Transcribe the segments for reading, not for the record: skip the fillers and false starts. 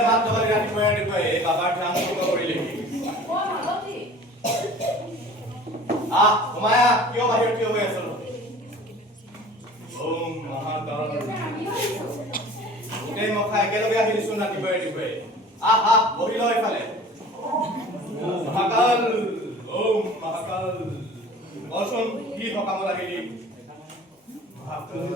কোনে ভাত খাবলৈ ৰাতিপুৱাই এই বাবাৰ ধান কৰিব কৰিলেহি সোমায়া কিয় বাহিৰত কিয় হৈ আছ ওম মহাকাল গোটেই মখা একেলগে আহিছো ৰাতিপুৱাই বহি লয় এইফালে মহাকাল ওম মহাকাল কচোন কি সকামত আহিলি মহাকাল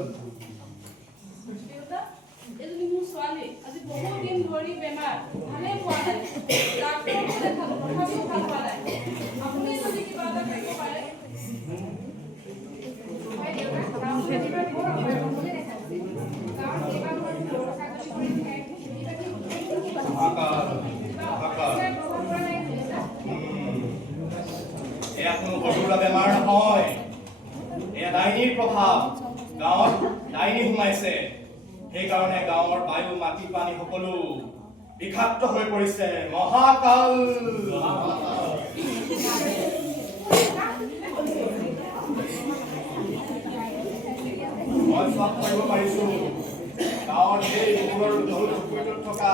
এজনী মোৰ ছোৱালী আজি বহুত দিন ধৰি বেমাৰ ভালে পোৱা নাই ডাক্তৰক দেখালো তথাপিও ভাল পোৱা নাই আপুনি যদি কিবা এটা কৰিব পাৰে এয়া কোনো সৰুৰা বেমাৰ নহয় এয়া ডাইনীৰ প্ৰভাৱ গাঁৱত ডাইনী সোমাইছে সেইকাৰণে গাঁৱৰ বায়ু মাটি পানী সকলো বিষাক্ত হৈ পৰিছে মহাকাল মই চব কৰিব পাৰিছো গাঁৱৰ সেই কুকুৰৰ থকা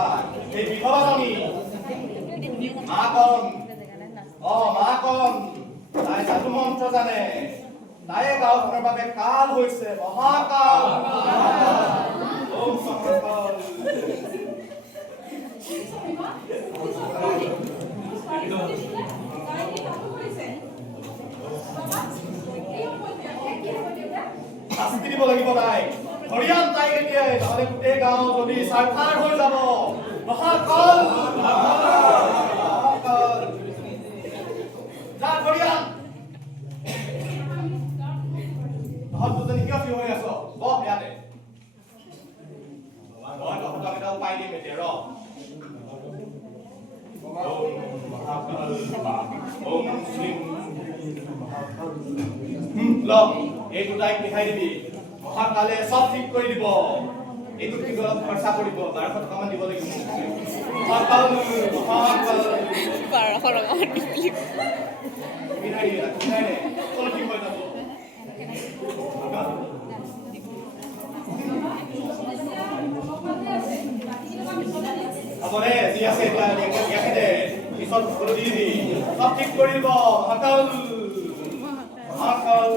সেই বিধৱাজনী মাকন তাই সাধু মন্ত্ৰ জানে তায়ে গাঁওখনৰ বাবে কাল হৈছে মহাকাল ওম মহাকাল শাস্তি দিব লাগিব তাই হৰিয়ান তাই এতিয়াই নহলে গোটেই গাঁও যদি চাৰখাৰ হৈ যাব মহাকাল মহাকাল যা হৰিয়ান তহঁত দুজনী কিয় থিয় হৈ আছ বহ ইয়াতে মই তহঁতক এটা উপায় দিম এতিয়া ৰ মহাকাল ওম শ্ৰীম ল এই দুটাই পিঠাই দিবি মহাকালে সব ঠিক কৰি দিব এইটো কিন্তু অলপ খৰচা কৰিব 1200 টকা মান দিব লাগিব মহাকাল মহাকাল 1200 টকা মান দিব পিঠাই চলো ঠিক হৈ যাব আপনে যি আছে এটা লিখি দে পিছত কৰি দিবি সব ঠিক কৰি দিব মহাকাল মহাকাল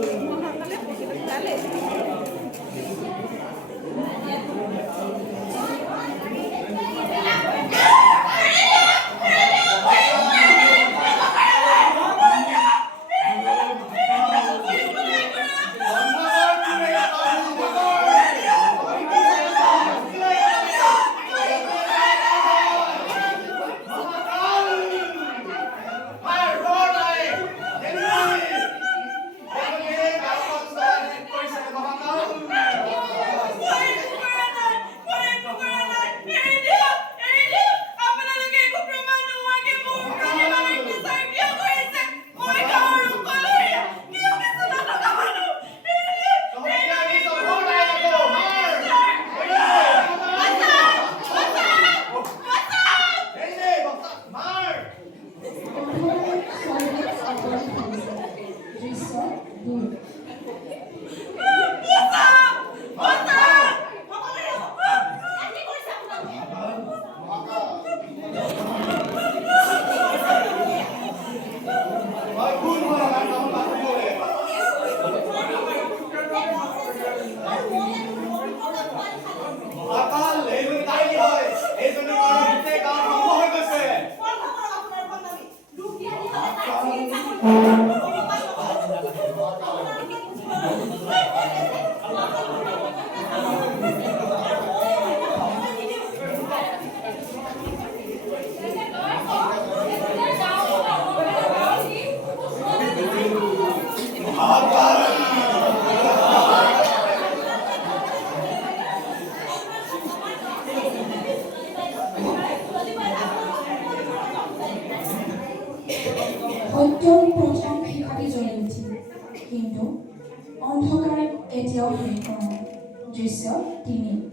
সত্যৰ প্ৰথম শিখাটি জ্বলি উঠিল কিন্তু অন্ধকাৰে এতিয়াও শেষ হোৱা নাই দৃশ্য 3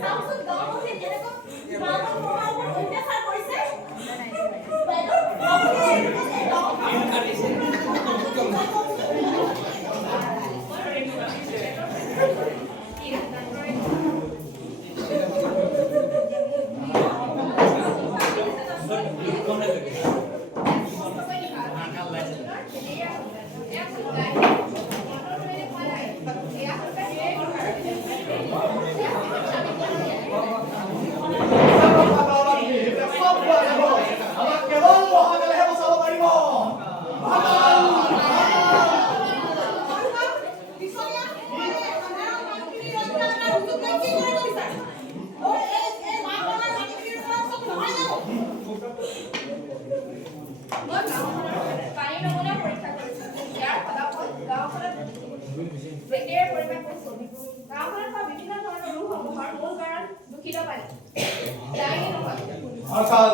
Samsung download মই গাঁওখনৰ পানী নমুনা পৰীক্ষা কৰিছোঁ। ইয়াৰ ফলাফল গাঁওখনত বেক্টেৰিয়াৰ পৰিমাণ কৈছোঁ। গাঁওখনত হোৱা বিভিন্ন ধৰণৰ ৰোগসমূহৰ মূল কাৰণ দূষিত পানী। ডায়েৰী নহয়। মাৰ্শাল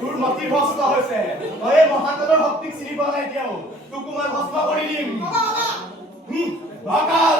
তোৰ মাটি ভস্ম হৈছে তই মহাকালৰ শক্তিক চিনি পোৱা নাই এতিয়াও তোকো মই ভস্ম কৰি দিম মহাকাল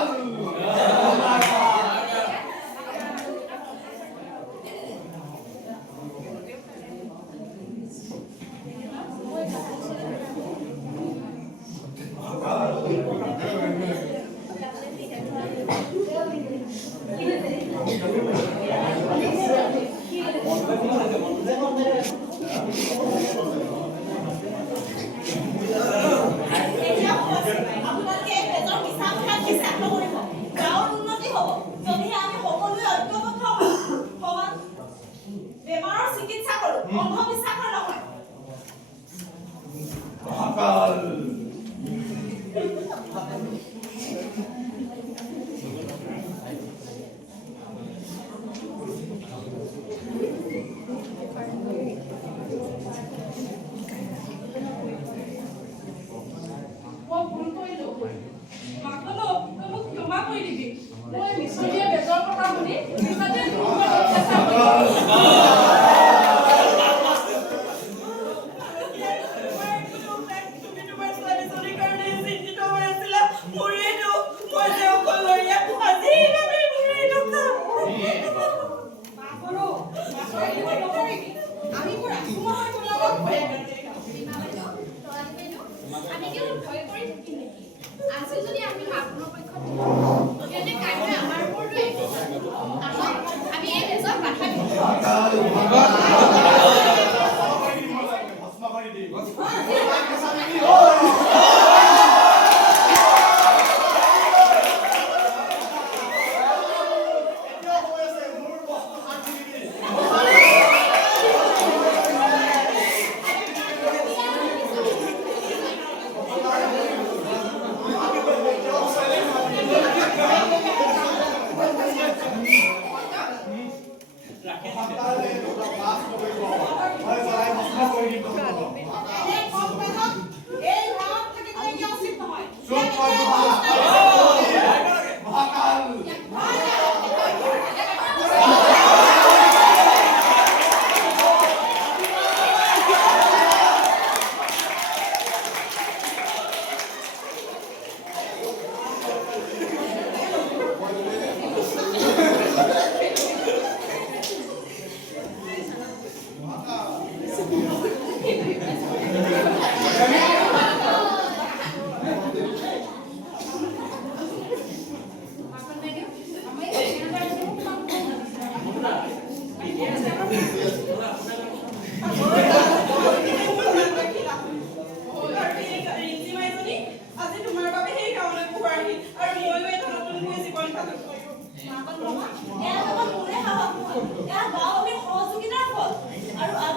আৰু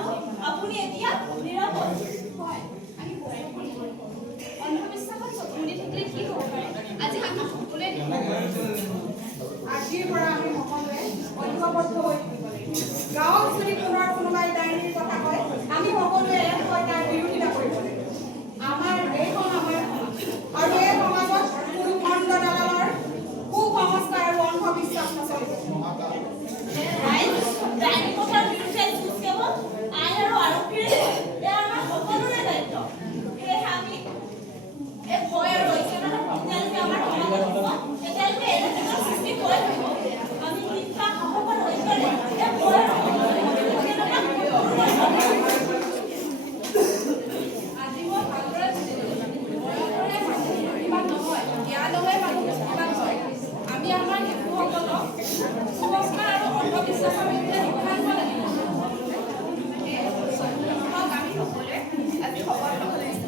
আজি মই ভালদৰে বুজিলোঁ বয়সৰে মানুহ বুদ্ধিমান নহয় জ্ঞানৰে মানুহ বুদ্ধিমান হয় আমি আমাৰ শিশুসকলক কুসংস্কাৰ আৰু অন্ধবিশ্বাসৰ বিৰুদ্ধে শিক্ষা দিব লাগিব আমি সকলোৱে আজি শপত ল'ব লাগিব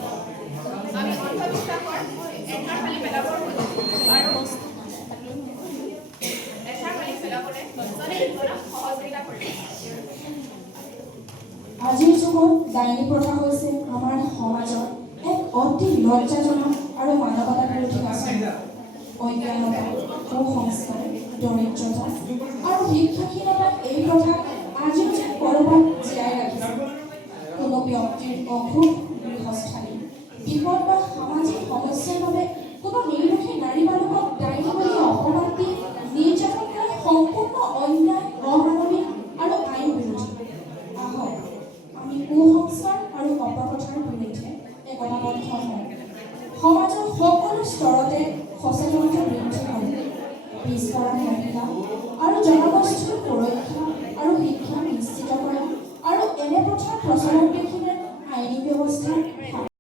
আমি অন্ধবিশ্বাসৰ এঠাৰ ফালি পেলাবৰ আৰু এঠাৰ ফালি পেলাবলৈ ইজনে সিজনক সহযোগিতা কৰিব আজিৰ যুগত ডাইনী প্ৰথা হৈছে আমাৰ সমাজত এক অতি লজ্জাজনক আৰু মানৱতা বিৰোধী আচৰণ অজ্ঞানতা কুসংস্কাৰ দৰিদ্ৰতা আৰু শিক্ষাহীনতাই এই প্ৰথা আজিও যেন ক'ৰবাত জীয়াই ৰাখিছে কোনো ব্যক্তিৰ অসুখ গৃহস্থালী বিপদ বা সামাজিক সমস্যাৰ বাবে কোনো নিৰ্দোষী নাৰী মানুহক ডাইনী বুলি অপমান দি নিৰ্যাতন কৰা সম্পূৰ্ণ অন্যায় অমানৱিক আৰু আইন বিৰোধী আহক আমি কুসংস্কাৰ আৰু অপপ্ৰথাৰ বিৰুদ্ধে একতাবদ্ধ হওঁ সমাজৰ সকলো স্তৰতে সচেতনতা বৃদ্ধি কৰোঁ পিছপৰা মহিলা আৰু জনগোষ্ঠীৰ সুৰক্ষা আৰু শিক্ষা নিশ্চিত কৰা আৰু এনে প্ৰথাৰ প্ৰচলন দেখিলে আইনী ব্যৱস্থা